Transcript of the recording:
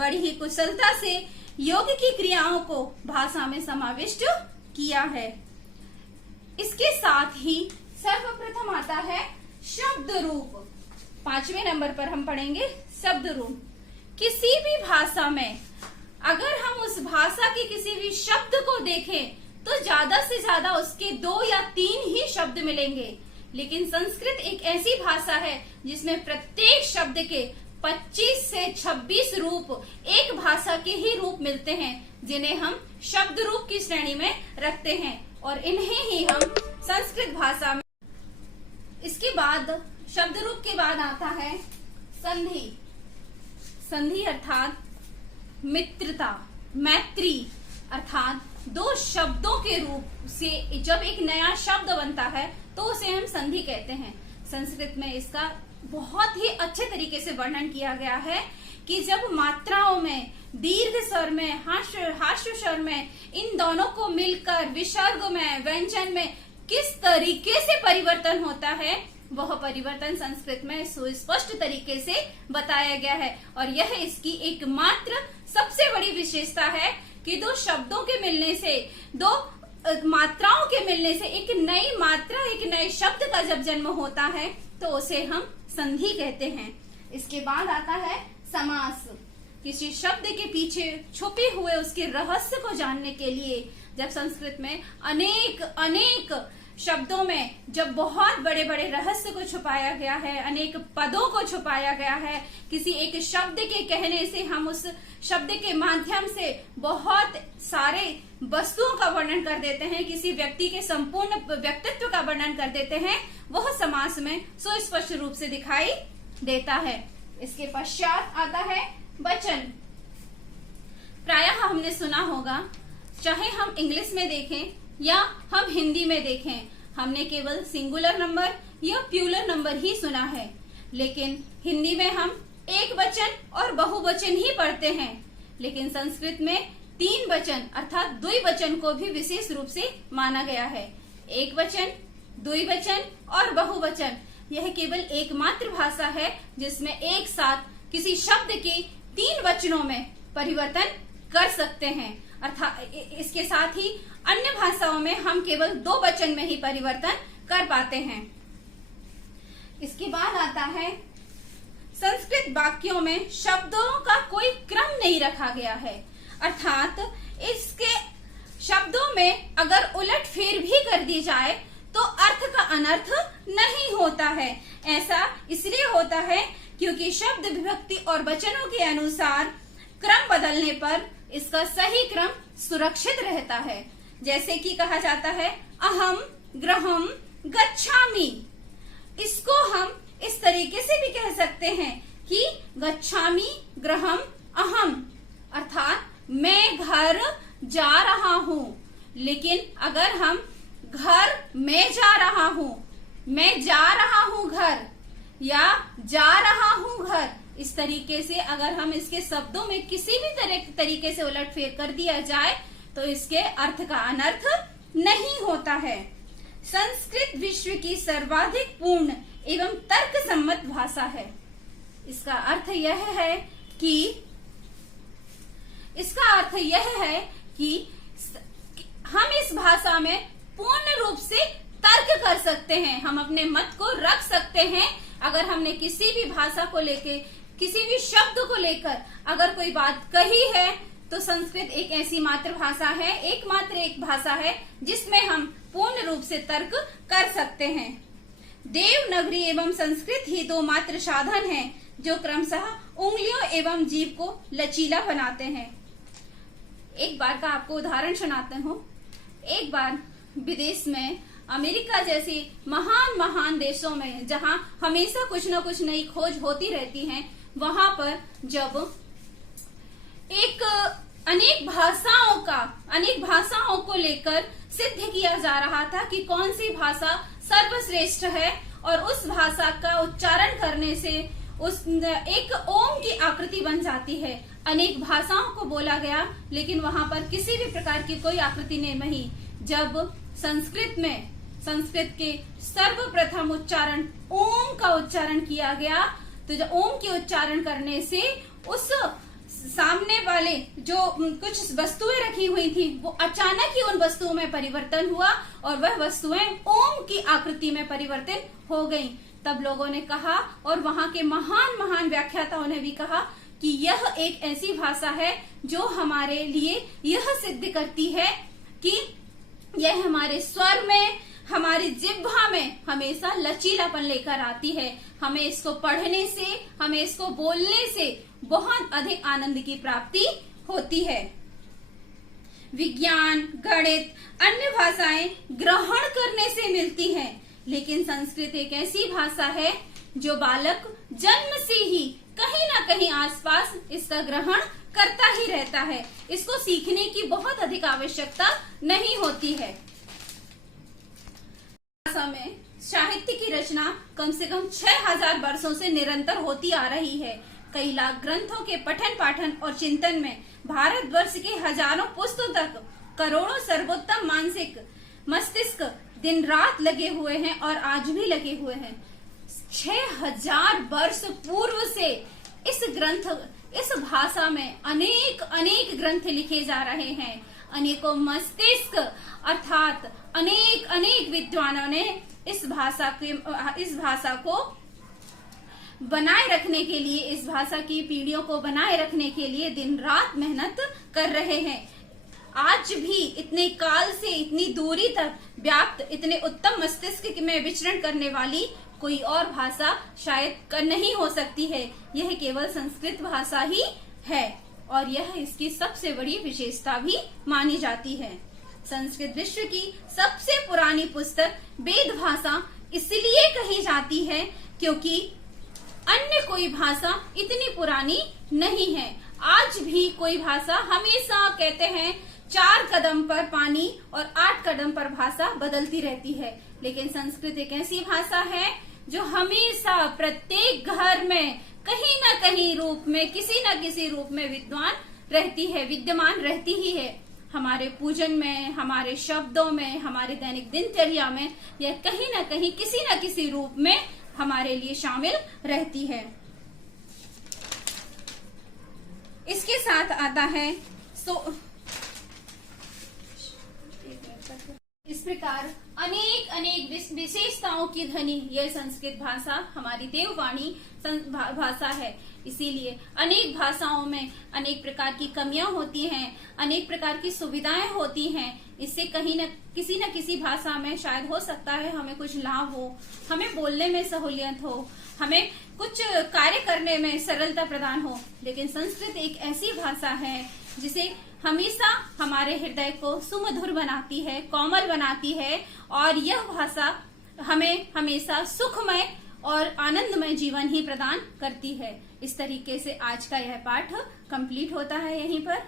बड़ी ही कुशलता से योग की क्रियाओं को भाषा में समाविष्ट किया है। इसके साथ ही सर्वप्रथम आता है शब्द रूप। 5वें नंबर पर हम पढ़ेंगे शब्द रूप। किसी भी भाषा में अगर हम उस भाषा के किसी भी शब्द को देखें तो ज्यादा से ज्यादा उसके 2 या 3 ही शब्द मिलेंगे, लेकिन संस्कृत एक ऐसी भाषा है जिसमें प्रत्येक शब्द के 25 से 26 रूप एक भाषा के ही रूप मिलते हैं, जिन्हें हम शब्द रूप की श्रेणी में रखते हैं और इन्हें ही हम संस्कृत भाषा में। इसके बाद शब्द रूप के बाद आता है संधि। संधि अर्थात मित्रता, मैत्री, अर्थात 2 शब्दों के रूप से जब एक नया शब्द बनता है तो उसे हम संधि कहते हैं। संस्कृत में इसका बहुत ही अच्छे तरीके से वर्णन किया गया है कि जब मात्राओं में, दीर्घ स्वर में, हास्य स्वर में, इन दोनों को मिलकर विसर्ग में, व्यंजन में किस तरीके से परिवर्तन होता है, वह परिवर्तन संस्कृत में सुस्पष्ट तरीके से बताया गया है। और यह इसकी एकमात्र सबसे बड़ी विशेषता है कि 2 शब्दों के मिलने से, 2 मात्राओं के मिलने से एक नई मात्रा, एक नए शब्द का जब जन्म होता है तो उसे हम संधि कहते हैं। इसके बाद आता है समास। किसी शब्द के पीछे छुपे हुए उसके रहस्य को जानने के लिए जब संस्कृत में अनेक शब्दों में जब बहुत बड़े बड़े रहस्य को छुपाया गया है, अनेक पदों को छुपाया गया है, किसी एक शब्द के कहने से हम उस शब्द के माध्यम से बहुत सारे वस्तुओं का वर्णन कर देते हैं, किसी व्यक्ति के संपूर्ण व्यक्तित्व का वर्णन कर देते हैं, वह समास में सुस्पष्ट रूप से दिखाई देता है। इसके पश्चात आता है वचन। प्रायः हमने सुना होगा, चाहे हम इंग्लिश में देखें या हम हिंदी में देखें, हमने केवल सिंगुलर नंबर या प्लूरल नंबर ही सुना है, लेकिन हिंदी में हम एक वचन और बहुवचन ही पढ़ते हैं। लेकिन संस्कृत में 3 वचन अर्थात द्विवचन को भी विशेष रूप से माना गया है। एक वचन, द्विवचन और बहुवचन, यह केवल एकमात्र भाषा है जिसमें एक साथ किसी शब्द के 3 वचनों में परिवर्तन कर सकते हैं। अर्थात इसके साथ ही अन्य भाषाओं में हम केवल 2 वचन में ही परिवर्तन कर पाते हैं। इसके बाद आता है संस्कृत वाक्यों में शब्दों का कोई क्रम नहीं रखा गया है, अर्थात इसके शब्दों में अगर उलटफेर भी कर दी जाए तो अर्थ का अनर्थ नहीं होता है। ऐसा इसलिए होता है क्योंकि शब्द, विभक्ति और वचनों के अनुसार क्रम बदलने पर इसका सही क्रम सुरक्षित रहता है। जैसे कि कहा जाता है अहम गृहम गच्छामि, इसको हम इस तरीके से भी कह सकते हैं कि गच्छामि गृहम अहम, अर्थात मैं घर जा रहा हूँ। लेकिन अगर हम घर में जा रहा हूँ, मैं जा रहा हूँ घर या जा रहा हूँ घर, इस तरीके से अगर हम इसके शब्दों में किसी भी तरीके से उलटफेर कर दिया जाए तो इसके अर्थ का अनर्थ नहीं होता है। संस्कृत विश्व की सर्वाधिक पूर्ण एवं तर्क सम्मत भाषा है। इसका अर्थ यह है कि हम इस भाषा में पूर्ण रूप से तर्क कर सकते हैं, हम अपने मत को रख सकते हैं। अगर हमने किसी भी भाषा को लेकर, किसी भी शब्द को लेकर अगर कोई बात कही है तो संस्कृत एक ऐसी मातृभाषा है, एकमात्र एक भाषा है जिसमें हम पूर्ण रूप से तर्क कर सकते हैं। देवनागरी एवं संस्कृत ही 2 मात्र साधन हैं जो क्रमशः उंगलियों एवं जीभ को लचीला बनाते हैं। एक बार का आपको उदाहरण सुनाते हूँ। एक बार विदेश में, अमेरिका जैसी महान देशों में जहाँ हमेशा कुछ न कुछ नई खोज होती रहती है, वहां पर जब अनेक भाषाओं को लेकर सिद्ध किया जा रहा था कि कौन सी भाषा सर्वश्रेष्ठ है, और उस भाषा का उच्चारण करने से एक ओम की आकृति बन जाती है। अनेक भाषाओं को बोला गया लेकिन वहां पर किसी भी प्रकार की कोई आकृति नहीं बनी। जब संस्कृत के सर्वप्रथम उच्चारण ओम का उच्चारण किया गया तो जब ओम के उच्चारण करने से उस वाले जो कुछ वस्तुएं रखी हुई थी वो अचानक ही उन वस्तुओं में परिवर्तन हुआ और वह वस्तुएं ओम की आकृति में परिवर्तित हो गईं। तब लोगों ने कहा और वहां के महान महान व्याख्याताओं ने भी कहा कि यह एक ऐसी भाषा है जो हमारे लिए यह सिद्ध करती है कि यह हमारे स्वर में, हमारी जिह्वा में हमेशा लचीलापन लेकर आती है। हमें इसको पढ़ने से, हमें इसको बोलने से बहुत अधिक आनंद की प्राप्ति होती है। विज्ञान, गणित, अन्य भाषाएं ग्रहण करने से मिलती हैं, लेकिन संस्कृत एक ऐसी भाषा है जो बालक जन्म से ही कहीं ना कहीं आसपास इसका ग्रहण करता ही रहता है। इसको सीखने की बहुत अधिक आवश्यकता नहीं होती है। भाषा में साहित्य की रचना कम से कम 6000 वर्षों से निरंतर होती आ रही है। कई लाख ग्रंथों के पठन पाठन और चिंतन में भारतवर्ष के हजारों पुस्तक, करोड़ों सर्वोत्तम मानसिक मस्तिष्क दिन रात लगे हुए हैं और आज भी लगे हुए हैं। 6000 वर्ष पूर्व से इस भाषा में अनेक ग्रंथ लिखे जा रहे हैं। अनेकों मस्तिष्क अर्थात अनेक विद्वानों ने इस भाषा को बनाए रखने के लिए, इस भाषा की पीढ़ियों को बनाए रखने के लिए दिन रात मेहनत कर रहे हैं। आज भी इतने काल से इतनी दूरी तक व्याप्त इतने उत्तम मस्तिष्क में विचरण करने वाली कोई और भाषा शायद नहीं हो सकती है। यह केवल संस्कृत भाषा ही है और यह इसकी सबसे बड़ी विशेषता भी मानी जाती है। संस्कृत विश्व की सबसे पुरानी पुस्तक वेद भाषा इसलिए कही जाती है क्योंकि अन्य कोई भाषा इतनी पुरानी नहीं है। आज भी कोई भाषा, हमेशा कहते हैं 4 कदम पर पानी और 8 कदम पर भाषा बदलती रहती है, लेकिन संस्कृत एक ऐसी भाषा है जो हमेशा प्रत्येक घर में कहीं न कहीं रूप में, किसी न किसी रूप में विद्यमान रहती ही है। हमारे पूजन में, हमारे शब्दों में, हमारे दैनिक दिनचर्या में यह कहीं न कहीं किसी न किसी रूप में हमारे लिए शामिल रहती है। इसके साथ आता है इस प्रकार अनेक विशेषताओं की धनी यह संस्कृत भाषा हमारी देववाणी भाषा है। इसीलिए अनेक भाषाओं में अनेक प्रकार की कमियां होती हैं, अनेक प्रकार की सुविधाएं होती हैं। इससे कहीं न किसी भाषा में शायद हो सकता है हमें कुछ लाभ हो, हमें बोलने में सहूलियत हो, हमें कुछ कार्य करने में सरलता प्रदान हो, लेकिन संस्कृत एक ऐसी भाषा है जिसे हमेशा हमारे हृदय को सुमधुर बनाती है, कोमल बनाती है और यह भाषा हमें हमेशा सुखमय और आनंदमय जीवन ही प्रदान करती है। इस तरीके से आज का यह पाठ कंप्लीट होता है यहीं पर।